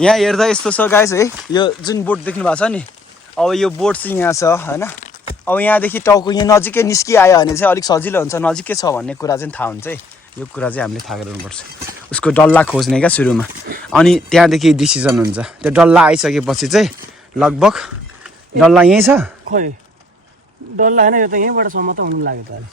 यहाँ हेर्दा यस्तो छ गाइस है, यो जुन बोट देख्नु भएको छ नि, अब यो बोट चाहिँ यहाँ छ हैन। अब यहाँदेखि टाउको यहाँ नजिकै निस्किआयो भने चाहिँ अलिक सजिलो हुन्छ, नजिकै छ भन्ने कुरा चाहिँ थाहा हुन्छ है। यो कुरा चाहिँ हामीले थाहा गराउनुपर्छ। उसको डल्ला खोज्ने क्या सुरुमा, अनि त्यहाँदेखि डिसिजन हुन्छ। त्यो डल्ला आइसकेपछि चाहिँ लगभग डल्ला यहीँ छ खोइ डल्ला हैन, यो त यहीँबाट सम्म त हुनु लाग्यो त।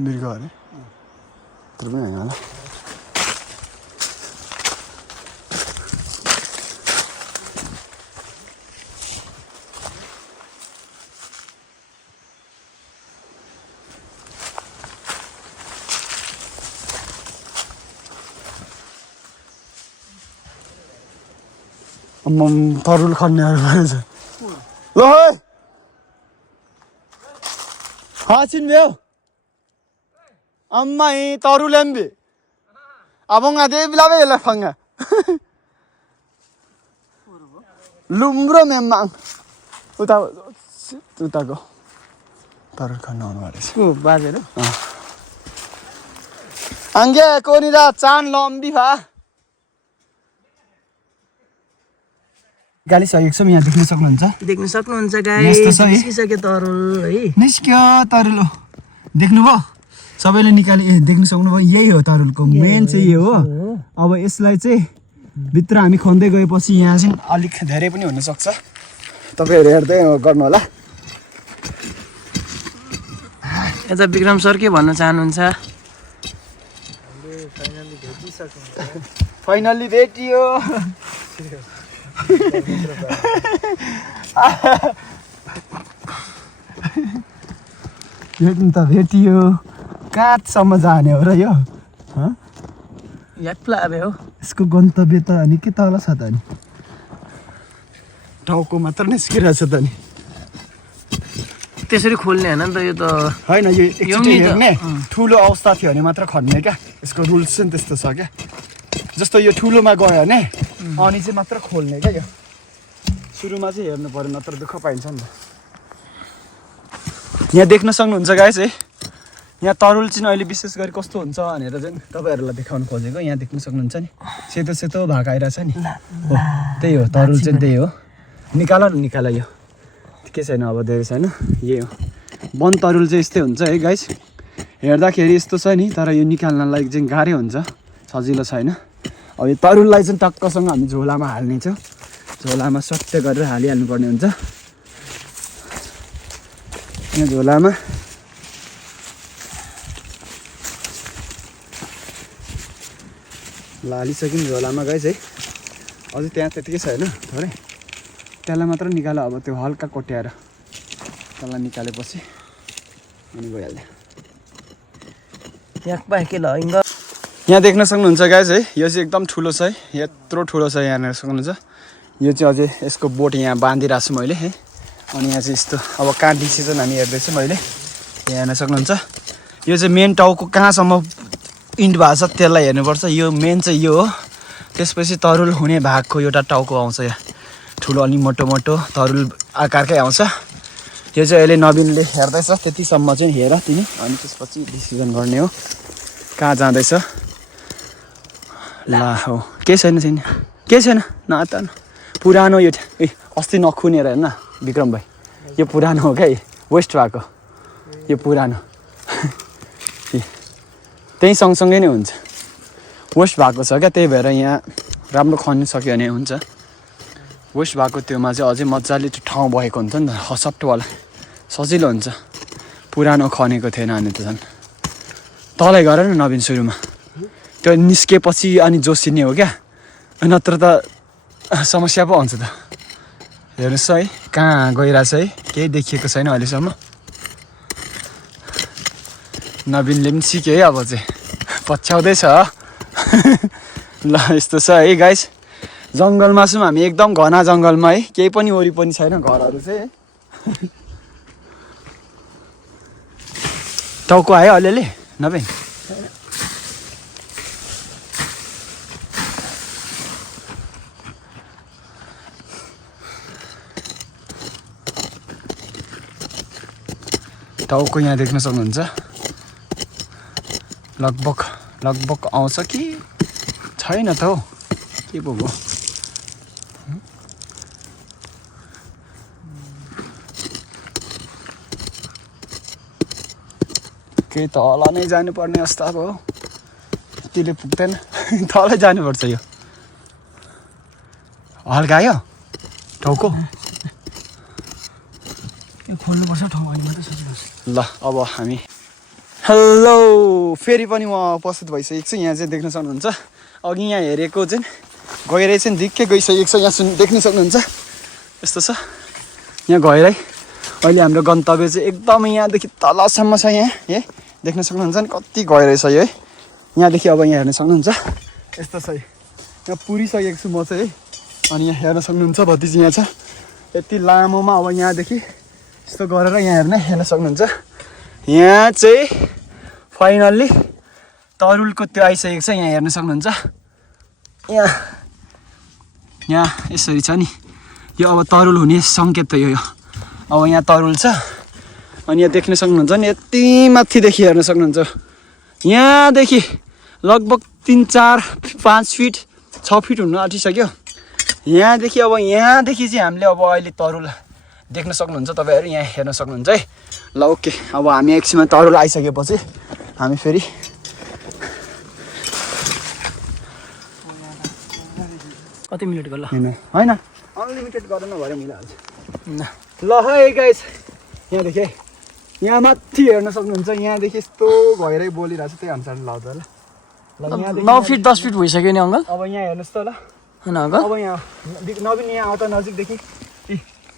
मृग अरे तर पनि होइन होला। तरुल खन्नेहरू रहेछ। ल है हासिन भ्यो अम्मा ही तरुल Aamby abang ade bilawe la fanga lumbro memang utako tarul khana आउनु भएको छ को बाजेर अंगे कोनिरा चान लम्बी भा गाली सकेको छ यहाँ देख्न सक्नुहुन्छ गाइस निस्किसक्यो तरुल है निस्क्यो तरुल देख्नुभयो सबैले निकाले देख्न सक्नुभयो यही हो तरुलको मेन चाहिँ यो हो अब यसलाई चाहिँ भित्र हामी खन्दै गएपछि यहाँ चाहिँ अलिक धेरै पनि हुन सक्छ तपाईहरु हेर्दै गर्नु होला यता विक्रम सर के भन्न चाहनुहुन्छ फाइनली भेटियो भेट्नु त भेटियो काठसम्म जाने हो र यो याक्ला आबे हो यसको गन्तव्य त अनि के तल छ त अनि टाउको मात्र निस्किरहेछ त नि त्यसरी खोल्ने हैन नि त यो त हैन यो एकचोटि हेर्ने ठुलो अवस्था थियो भने मात्र खन्ने क्या यसको रुल्स चाहिँ त्यस्तो छ क्या जस्तो यो ठुलोमा गयो भने अनि चाहिँ मात्र खोल्ने क्या यो सुरुमा चाहिँ हेर्नु पर्यो नत्र दुःख पाइन्छ नि त यहाँ देख्न सक्नुहुन्छ गाइस है यहाँ तरुल चाहिँ अहिले विशेष गरी कस्तो हुन्छ भनेर चाहिँ तपाईहरुलाई देखाउन खोजेको यहाँ देख्न सक्नुहुन्छ नि सेतो सेतो भाग आइराछ नि हो त्यही हो तरुल चाहिँ त्यही हो निकाल न निकाल यो के छैन अब धेरै छैन यही हो वन तरुल चाहिँ यस्तै हुन्छ है गाइस हेर्दाखेरि यस्तो छ नि तर यो निकाल्नलाई चाहिँ गाह्रो हुन्छ सजिलो छैन अब यो तरुललाई चाहिँ टक्कसँग हामी झोलामा हाल्नेछौँ झोलामा सट्ट गरेर हालिहाल्नु पर्ने हुन्छ यहाँ झोलामा हालिसक्यौँ झोलामा गाइस है अझै त्यहाँ त्यतिकै छैन थोरै त्यसलाई मात्र निकाल अब त्यो हल्का कोट्याएर त्यसलाई निकालेपछि अनि गइहाल्यो यहाँ देख्न सक्नुहुन्छ गाइस है यो चाहिँ एकदम ठुलो छ है यत्रो ठुलो छ यहाँ सक्नुहुन्छ यो चाहिँ अझै यसको बोट यहाँ बाँधिरहेको छु मैले है अनि यहाँ चाहिँ यस्तो अब कहाँ डिसिजन हामी हेर्दैछु मैले यहाँ हेर्न सक्नुहुन्छ यो चाहिँ मेन टाउको कहाँसम्म इन्ड भएको छ त्यसलाई हेर्नुपर्छ यो मेन चाहिँ यो हो त्यसपछि तरुल हुने भागको एउटा टाउको आउँछ यहाँ ठुलो अनि मोटो मोटो तरुल आकारकै आउँछ यो चाहिँ अहिले नवीनले हेर्दैछ त्यतिसम्म चाहिँ हेर तिमी अनि त्यसपछि डिसिजन गर्ने हो कहाँ जाँदैछ ला हो केही छैन छैन केही छैन न त पुरानो यो अस्ति नखुनेर हेर्न विक्रम भाइ यो पुरानो हो क्या वेस्ट भएको यो पुरानो त्यही सँगसँगै नै हुन्छ वेस्ट भएको छ क्या त्यही भएर यहाँ राम्रो खन्नु सक्यो भने हुन्छ वेस्ट भएको त्योमा चाहिँ अझै मजाले त्यो ठाउँ भएको हुन्छ नि त सफ्टवाला सजिलो हुन्छ पुरानो खनेको थिएन अनि त झन् तलै गर न नवीन सुरुमा त्यो निस्केपछि अनि जोसिने हो क्या नत्र त समस्या पो आउँछ त हेर्नुहोस् है कहाँ गइरहेछ है केही देखिएको छैन अहिलेसम्म नवीनले पनि सिक्यो है अब चाहिँ पछ्याउँदैछ ल यस्तो छ है गाइस जङ्गलमा छौँ हामी एकदम घना जङ्गलमा है केही पनि वरिपरि छैन घरहरू चाहिँ है टाउको आयो अलिअलि नवीन टाउको यहाँ देख्न सक्नुहुन्छ लगभग आउँछ कि छैन त हौ के पो भयो केही तल नै जानुपर्ने अवस्था भयो यतिले पुग्दैन तलै जानुपर्छ यो हल्कायो टाउको खोल्नुपर्छ ठाउँ अहिले मात्रै सजिलो ल अब हामी हेलो फेरि पनि म उपस्थित भइसकेको छु यहाँ चाहिँ देख्न सक्नुहुन्छ अघि यहाँ हेरेको चाहिँ गहिरै चाहिँ दिक्कै गइसकेको छ यहाँ देख्न सक्नुहुन्छ यस्तो छ यहाँ गहिरै अहिले हाम्रो गन्तव्य चाहिँ एकदमै यहाँदेखि तलसम्म छ यहाँ देख्न सक्नुहुन्छ नि कति गहिरै छ यो है यहाँदेखि अब यहाँ हेर्न सक्नुहुन्छ यस्तो छ यहाँ पुरिसकेको छु म चाहिँ है अनि यहाँ हेर्न सक्नुहुन्छ भतिजी यहाँ छ यति लामोमा अब यहाँदेखि यस्तो गरेर यहाँ हेर्न सक्नुहुन्छ यहाँ चाहिँ फाइनल्ली तरुलको त्यो आइसकेको छ यहाँ हेर्न सक्नुहुन्छ यहाँ यसरी छ नि यो अब तरुल हुने सङ्केत हो यो अब यहाँ तरुल छ अनि यहाँ देख्न सक्नुहुन्छ नि यति माथिदेखि हेर्न सक्नुहुन्छ यहाँदेखि लगभग 3, 4, 5 फिट 6 फिट हुन आँटिसक्यो यहाँदेखि चाहिँ हामीले अब अहिले तरुल देख्न सक्नुहुन्छ तपाईँहरू यहाँ हेर्न सक्नुहुन्छ है ल ओके अब हामी एकछिनमा तरुल आइसकेपछि हामी फेरि कति मिनट गर्ला होइन अनलिमिटेड गरेर भरे मिलाइहाल्छ ल है गाइस यहाँदेखि यहाँ माथि हेर्न सक्नुहुन्छ यहाँदेखि यस्तो भएरै बोलिरहेको छ त्यही अनुसार लाउँछ ल 9 फिट 10 फिट भइसक्यो नि अङ्कल अब यहाँ हेर्नुहोस् त ल होइन अङ्कल अब यहाँ नवीन यहाँ आउँदा नजिकदेखि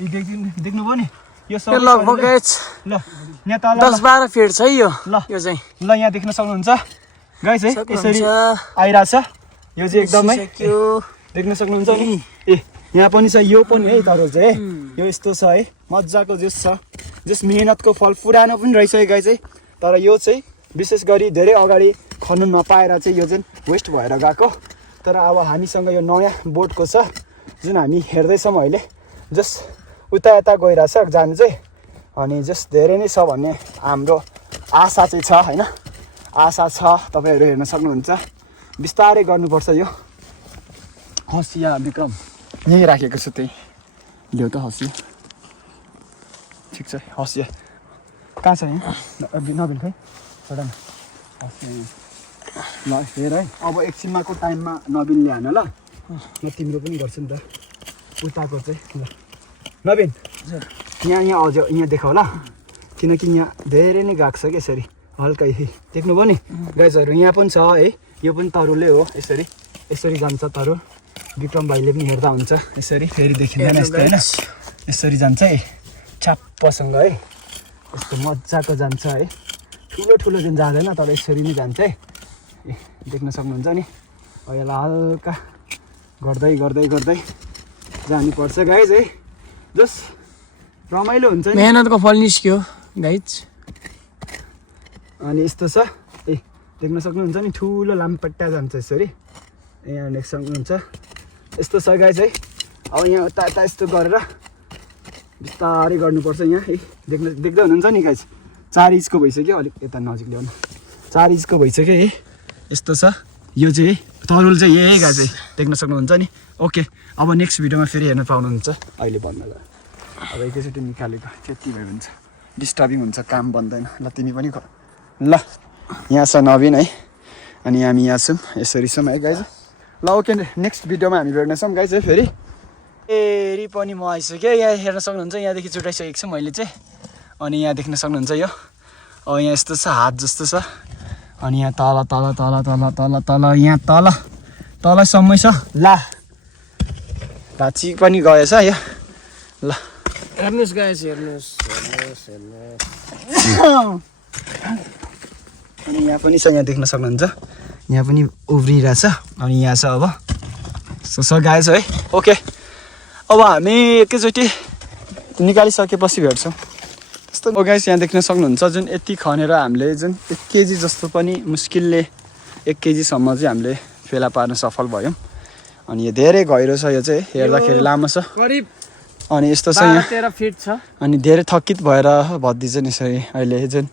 देख्नुभयो नि यो लगभग ल यहाँ तल 10-12 फिट छ यो यो चाहिँ ल यहाँ देख्न सक्नुहुन्छ गाइस है यसरी आइरहेछ यो चाहिँ एकदमै देख्न सक्नुहुन्छ नि यहाँ पनि छ यो पनि है तरुल चाहिँ यो यस्तो छ है मजाको जस छ जस मेहनतको फल पुरानो पनि रहेछ है गाइस है तर यो चाहिँ विशेष गरी धेरै अगाडि खन्नु नपाएर चाहिँ यो चाहिँ वेस्ट भएर गएको तर अब हामीसँग यो नयाँ बोटको छ जुन हामी हेर्दैछौँ अहिले जस उता यता गइरहेछ जानु चाहिँ अनि जस धेरै नै छ भन्ने हाम्रो आशा चाहिँ छ होइन आशा छ तपाईँहरू हेर्न सक्नुहुन्छ बिस्तारै गर्नुपर्छ यो हँसिया विक्रम यहीँ राखेको छु त्यही ल्याउ त हँसिया ठिक छ हँसिया कहाँ छ यहाँ नबिन खै छोडा न हँसिया ल हेर है अब एकछिनमाको टाइममा नबिन ल्याएन ल म तिम्रो पनि गर्छु नि त उताको चाहिँ ल नबिन यहाँ अझ यहाँ देखाउ ल किनकि यहाँ धेरै नै गएको छ कि यसरी हल्का देख्नुभयो नि गाइजहरू यहाँ पनि छ है यो पनि तरुलै हो यसरी जान्छ तरुल विक्रम भाइले पनि हेर्दा हुन्छ यसरी फेरि देखिँदैन यस्तो होइन यसरी जान्छ है छाप्पसँग है यस्तो मजाको जान्छ है ठुलो चाहिँ जाँदैन तर यसरी नै जान्छ है देख्न सक्नुहुन्छ नि यसलाई हल्का गर्दै जानुपर्छ गाइज है जस रमाइलो हुन्छ नि मेहनतको फल निस्क्यो गाइज अनि यस्तो छ देख्न सक्नुहुन्छ नि ठुलो लामपट्टा जान्छ यसरी यहाँ देख्न सक्नुहुन्छ यस्तो छ गाइज है अब यहाँ यता यस्तो गरेर बिस्तारै गर्नुपर्छ यहाँ है देख्दै हुनुहुन्छ नि गाइज 4 इन्चको भइसक्यो अलिक यता नजिक ल्याउनु 4 इन्चको भइसक्यो है यस्तो छ यो चाहिँ तरुल चाहिँ यही गाइज है देख्न सक्नुहुन्छ नि ओके अब नेक्स्ट भिडियोमा फेरि हेर्न पाउनुहुन्छ अहिले भन्नलाई अब एकैचोटि निकालेको त्यति भयो हुन्छ डिस्टर्बिङ हुन्छ काम बन्दैन ल तिमी पनि ल यहाँ छ नवीन है अनि हामी यहाँ छौँ यसरी छौँ है गाइज ल ओके नेक्स्ट भिडियोमा हामी भेट्नेछौँ गाइज है फेरि पनि म आइसकेँ यहाँ हेर्न सक्नुहुन्छ यहाँदेखि छुट्याइसकेको छु मैले चाहिँ अनि यहाँ देख्न सक्नुहुन्छ यो अब यहाँ यस्तो छ हात जस्तो छ अनि यहाँ तल यहाँ तलसम्मै छ ला भाँची पनि गएछ यो ल हेर्नुहोस् गाइस हेर्नुहोस् अनि यहाँ पनि छ यहाँ देख्न सक्नुहुन्छ यहाँ पनि उब्रिरहेछ अनि यहाँ छ अब सो गाइस है ओके अब हामी एकैचोटि निकालिसकेपछि भेट्छौँ यस्तो गाइस यहाँ देख्न सक्नुहुन्छ जुन यति खनेर हामीले जुन 1 केजी जस्तो पनि मुस्किलले 1 केजीसम्म चाहिँ हामीले फेला पार्न सफल भयौँ अनि यो धेरै गहिरो छ यो चाहिँ हेर्दाखेरि लामो छ करिब अनि यस्तो छ यहाँ 13 फिट छ अनि धेरै थकित भएर भद्दी चाहिँ यसरी अहिले जुन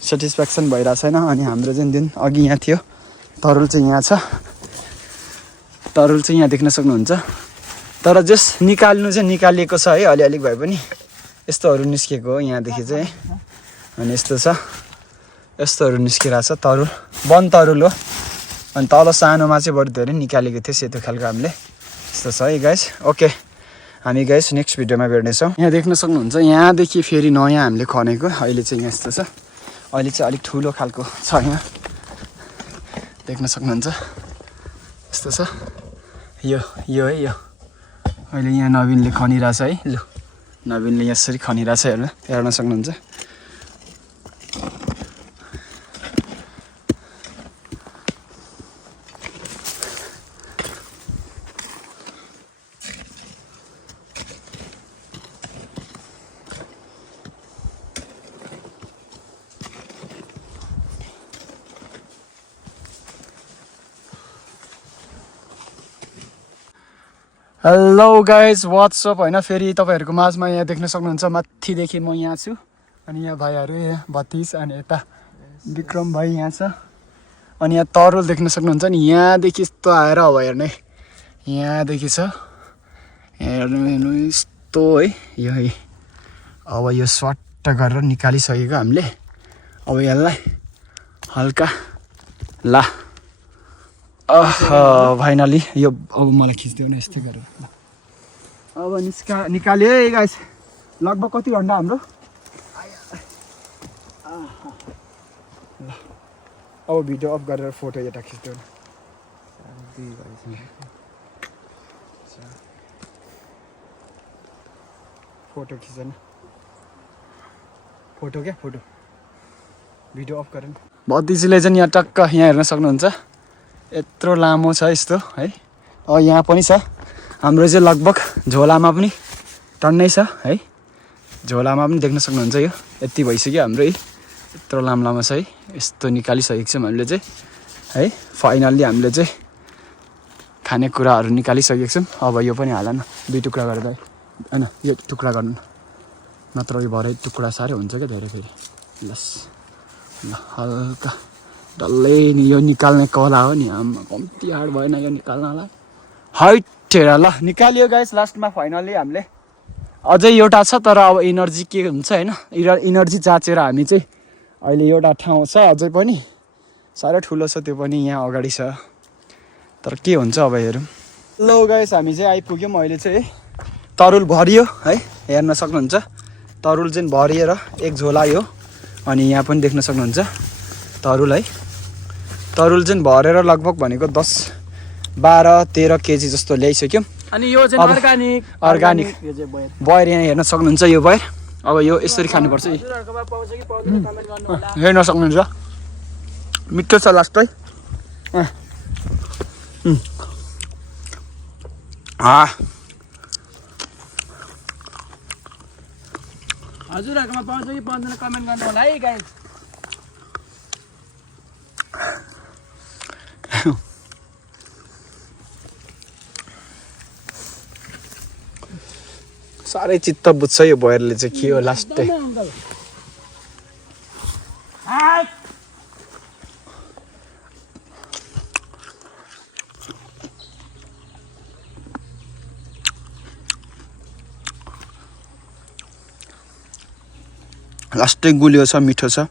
सेटिस्फ्याक्सन भइरहेको छैन। अनि हाम्रो जुन दिन अघि यहाँ थियो तरुल चाहिँ यहाँ छ। तरुल चाहिँ यहाँ देख्न सक्नुहुन्छ। तर जस निकाल्नु चाहिँ निकालिएको छ है, अलिअलि भए पनि यस्तोहरू निस्केको हो यहाँदेखि चाहिँ है। अनि यस्तो छ, यस्तोहरू निस्किरहेको छ तरुल, वन तरुल हो। अनि तल सानोमा चाहिँ बरु धेरै निकालेको थियो सेतो खालको हामीले। यस्तो छ है गाइस। ओके, हामी गाइस नेक्स्ट भिडियोमा भेट्नेछौँ। यहाँ देख्न सक्नुहुन्छ यहाँदेखि फेरि नयाँ हामीले खनेको अहिले चाहिँ यहाँ यस्तो छ। अहिले चाहिँ अलिक ठुलो खालको छ यहाँ देख्न सक्नुहुन्छ। यस्तो छ यो है यो अहिले यहाँ नवीनले खनिरहेछ है। लु नवीनले यसरी खनिरहेछ, हेर्न सक्नुहुन्छ। हेलो गाइज वाट्सअप होइन, फेरि तपाईँहरूको माझमा यहाँ देख्न सक्नुहुन्छ माथिदेखि म यहाँ छु। अनि यहाँ भाइहरू यहाँ भतिज, अनि यता विक्रम भाइ यहाँ छ। अनि यहाँ तरुल देख्न सक्नुहुन्छ नि, यहाँदेखि यस्तो आएर अब हेर्ने यहाँदेखि छ, हेर्नु यस्तो है यो है। अब यो स्वाट्ट गरेर निकालिसकेको हामीले। अब यसलाई हल्का ला फाइनली यो अब मलाई खिच्देऊ न यस्तै गरेर। अब निकाल्यो है गाइस। लगभग कति घन्टा हाम्रो? ल अब भिडियो अफ गरेर फोटो यता खिच्देऊ न। फोटो खिच न, फोटो क्या फोटो, भिडियो अफ गरेर। भतिजीले चाहिँ यहाँ टक्क यहाँ हेर्न सक्नुहुन्छ, यत्रो लामो छ यस्तो है। यहाँ पनि छ हाम्रो चाहिँ लगभग झोलामा पनि टन्नै छ है। झोलामा पनि देख्न सक्नुहुन्छ यो यति भइसक्यो हाम्रो है। यत्रो लामो छ है। यस्तो निकालिसकेको छौँ हामीले चाहिँ है। फाइनल्ली हामीले चाहिँ खानेकुराहरू निकालिसकेको छौँ। अब यो पनि हाल न, 2 टुक्रा गरेर होइन, यो टुक्रा गर्नु नत्र यो भरे टुक्रा साह्रै हुन्छ क्या धेरै फेरि। लस ल हल्का डल्लै नि यो निकाल्ने कला हो नि, आमा कम्ती हार्ड भएन यो निकाल्नलाई। हाइट हेर ल निकालियो गाइस लास्टमा फाइनल्ली हामीले। अझै एउटा छ तर अब इनर्जी के हुन्छ होइन, इनर्जी जाँचेर हामी चाहिँ अहिले एउटा ठाउँ छ अझै पनि साह्रै ठुलो छ, त्यो पनि यहाँ अगाडि छ। तर के हुन्छ अब हेरौँ। ल गाइस हामी चाहिँ आइपुग्यौँ अहिले चाहिँ। तरुल भरियो है, हेर्न सक्नुहुन्छ तरुल चाहिँ भरिएर एक झोला यो। अनि यहाँ पनि देख्न सक्नुहुन्छ तरुल है। तरुल चाहिँ भरेर लगभग भनेको 10-12-13 केजी जस्तो ल्याइसक्यौँ। अनि यो चाहिँ अर्ग्यानिक बयर यहाँ हेर्न सक्नुहुन्छ यो बयर। अब यो यसरी खानुपर्छ। हेर्न सक्नुहुन्छ मिठो छ लास्ट है। हजुरहरूकोमा पाउँछ कि पाउँदैन कमेन्ट गर्नु होला है गाइस। साह्रै चित्त बुझ्छ यो बयरले चाहिँ के हो लास्टै। लास्टै गुलियो छ, मिठो छ।